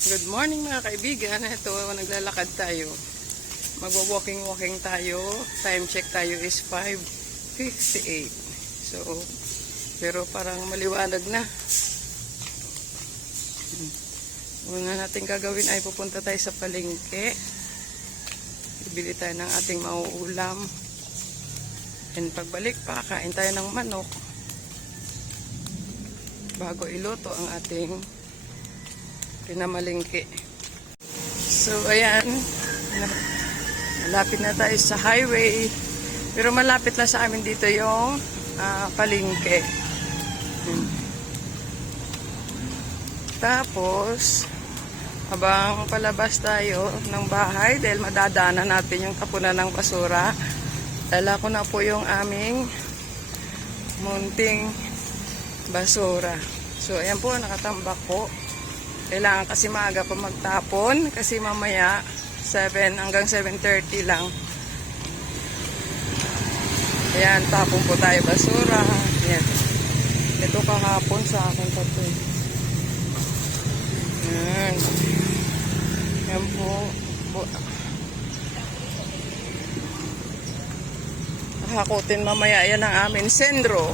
Good morning mga kaibigan. Ito, naglalakad tayo. Magwa-walking tayo. Time check tayo is 5:58. So, pero parang maliwanag na. Una natin gagawin ay pupunta tayo sa palengke. Bibili tayo ng ating mauulam. And pagbalik pa, kain tayo ng manok. Bago iluto ang ating pinamalingki. So, ayan. Malapit na tayo sa highway. Pero malapit lang sa amin dito yung palengke. Tapos, habang palabas tayo ng bahay, dahil madadaanan natin yung tapunan ng basura, dala ko na po yung aming munting basura. So, ayan po, nakatambak po. Kailangan kasi maaga pa magtapon kasi mamaya 7 hanggang 7:30 lang. Ayan, tapon po tayo basura. Ayan. Ito kahapon sa akin tato. Ayan. Ayan po. Hakutin mamaya. Ayan ang amin sendro.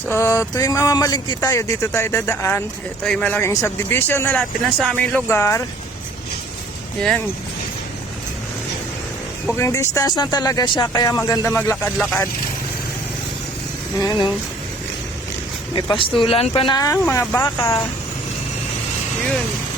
So, tuwing mamamalingki tayo, dito tayo dadaan. Ito ay malaking subdivision na lapit na sa aming lugar. Yan. Walking distance na talaga siya, kaya maganda maglakad-lakad. Yan o. May pastulan pa ng mga baka. Yun.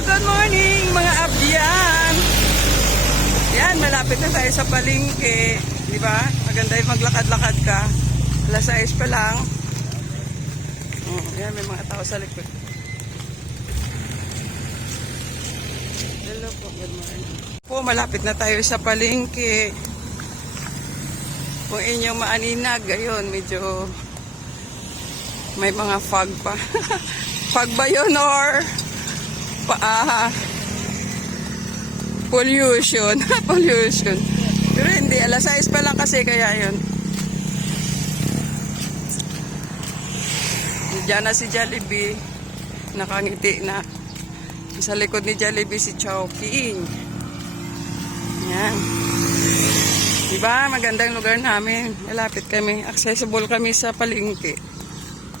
Good morning mga abyan. Yan, malapit na tayo sa palengke, di ba? Maganda yung maglakad-lakad ka. Alas 6 pa lang. Yan, may mga tao sa likod. Hello po, good morning. Po, malapit na tayo sa palengke. Kung inyong maaninag, ayun, medyo may mga fog pa. Fog ba yun or pollution? Pollution. Pero hindi, alas 6 pa lang kasi, kaya yun. Diyan na si Jollibee, nakangiti na. Sa likod ni Jollibee si Chowking. Yan. Diba, magandang lugar namin. Malapit kami, accessible kami sa palengke.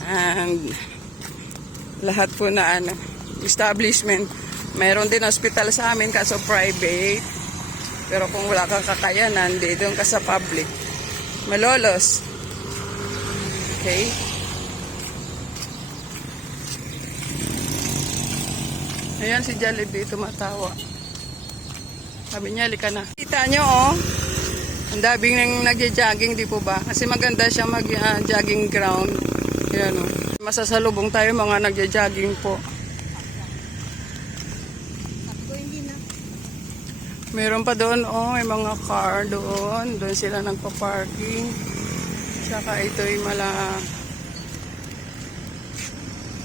And lahat po na establishment. Mayroon din hospital sa amin kaso private. Pero kung wala kang kakayanan, dito ka sa public. Malolos. Okay? Ayan si Jollibee, tumatawa. Sabi niya, halika na. Kita nyo, oh. Ang daming nang nagja-jogging, di po ba? Kasi maganda siya mag-jogging ground. Ayan, oh. Masasalubong tayo mga nagja-jogging po. Meron pa doon, oh, may mga car doon. Doon sila nagpa-parking. Tsaka ito'y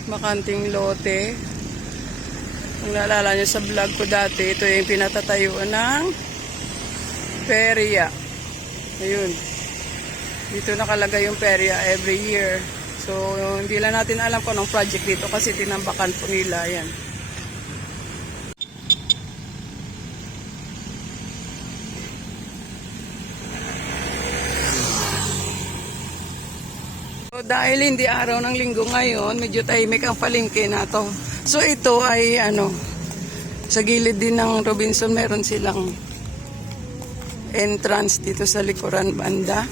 Bakanting lote. Kung naalala nyo sa vlog ko dati, ito yung pinatatayuan ng perya. Ayun. Dito nakalagay yung perya every year. So, hindi lang natin alam kung anong project dito kasi tinambakan po nila. Yan. So, dahil hindi araw ng linggo ngayon, medyo tahimik ang palengke na to. So, ito ay sa gilid din ng Robinson, meron silang entrance dito sa likuran banda.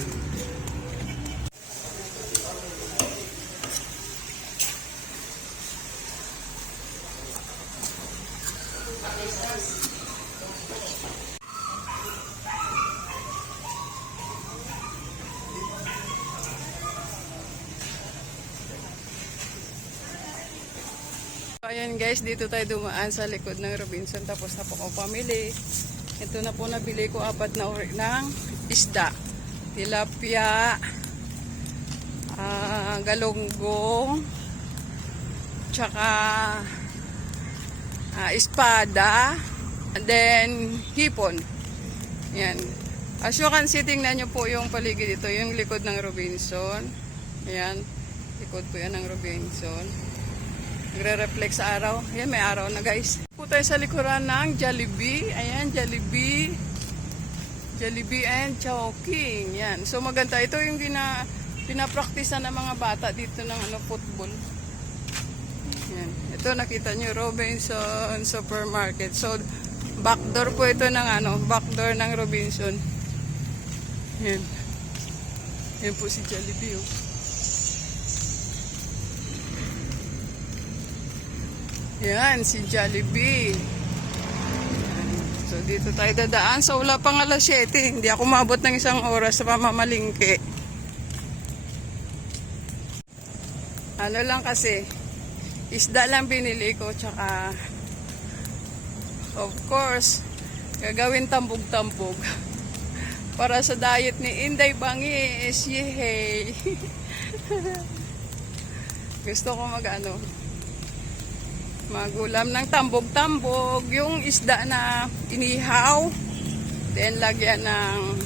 Ayan guys, dito tayo dumaan sa likod ng Robinson, tapos na po ako pamili. Ito na po nabili ko 4 na uri ng isda. Tilapia, galunggong, tsaka espada, and then hipon. Yan. As you can see, tingnan nyo po yung paligid dito, yung likod ng Robinson. Ayan, likod po yan ng Robinson. Nagre-reflect sa araw. Ayan, may araw na guys. Po tayo sa likuran ng Jollibee. Ayan, Jollibee. Jollibee and Chowking. Yan. So maganda. Ito yung pinapraktisan ng mga bata dito ng football. Yan. Ito nakita nyo, Robinson Supermarket. So backdoor po ito ng backdoor ng Robinson. Yan. Yan po si Jollibee. Oh. Yan, si Jollibee. So, dito tayo dadaan. So, wala pang alas 7. Hindi ako maabot ng 1 oras sa pamamalingke. Ano lang kasi, isda lang binili ko. Tsaka, of course, gagawin tambog-tambog. Para sa diet ni Inday Bangis. Yehey! Gusto ko magulam ng tambog-tambog, yung isda na inihaw, then lagyan ng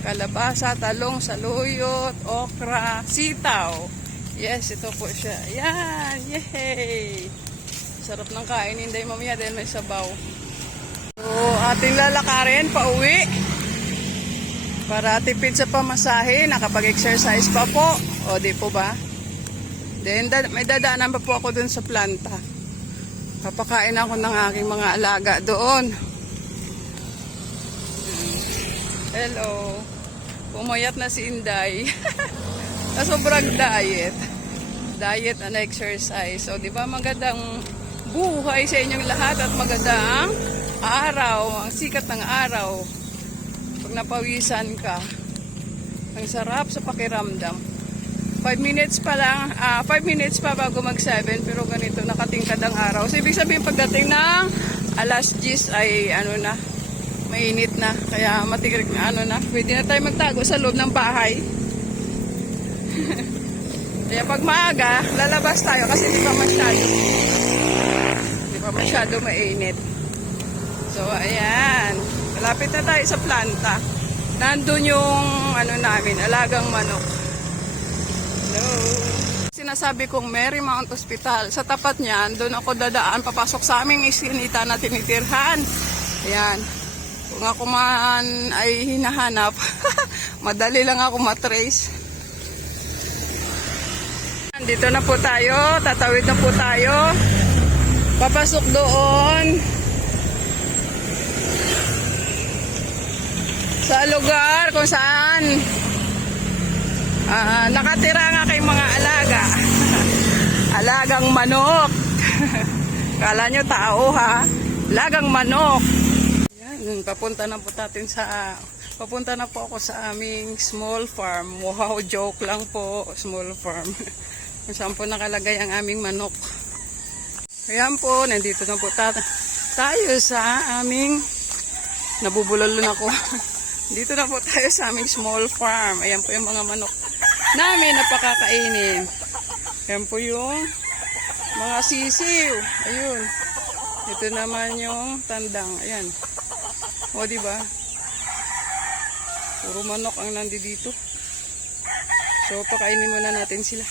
kalabasa, talong, saluyot, okra, sitaw. Yes, ito po siya. Yan, yay! Sarap ng kain, hindi mamaya dahil may sabaw. So, ating lalakarin pa uwi para tipid sa pamasahe, nakapag-exercise pa po. O, di po ba? Then, may dadaanan pa po ako dun sa planta. Papakain ako ng aking mga alaga doon. Hello. Pumayat na si Inday. Sobrang diet. Diet and exercise. So, di ba magandang buhay sa inyong lahat at magandang araw. Ang sikat ng araw. Pag napawisan ka, ang sarap sa pakiramdam. 5 minutes pa lang, 5 minutes pa bago mag-7, pero ganito nakatingkad ang araw. So, ibig sabihin pagdating ng alas 10 ay mainit na. Kaya matirik na pwede na tayo magtago sa loob ng bahay. Kaya pag maaga, lalabas tayo kasi di pa masyado mainit. So, ayan. Malapit na tayo sa planta. Nandun yung namin, alagang manok. Sinasabi kong Marymount Hospital. Sa tapat niyan, doon ako dadaan, papasok sa aming iskinita na tinitirhan. Ayan. Kung ako man ay hinahanap, madali lang ako matrace. Dito na po tayo, tatawid na po tayo. Papasok doon sa lugar kung saan nakatira nga kay mga alaga. Alagang manok. Kala nyo tao ha? Alagang manok. Yan, papunta na po ako sa aming small farm. Wow, joke lang po, small farm. Kung saan po nakalagay ang aming manok. Ayan po, nandito na po tayo sa aming nabubulalo na ako. Dito na po tayo sa aming small farm. Ayan po yung mga manok namin napakakainin. Ayan po yung Mga sisiw. Ayun. Ito naman yung tandang. Ayan. O, diba? Puro manok ang nandi dito. So, pakainin muna natin sila.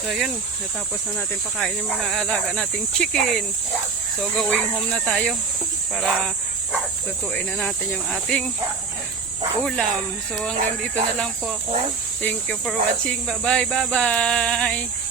So, yun. Natapos na natin pakain yung mga alaga nating chicken. So, going home na tayo para tutuin na natin yung ating ulam. So, hanggang dito na lang po ako. Thank you for watching. Bye-bye. Bye-bye.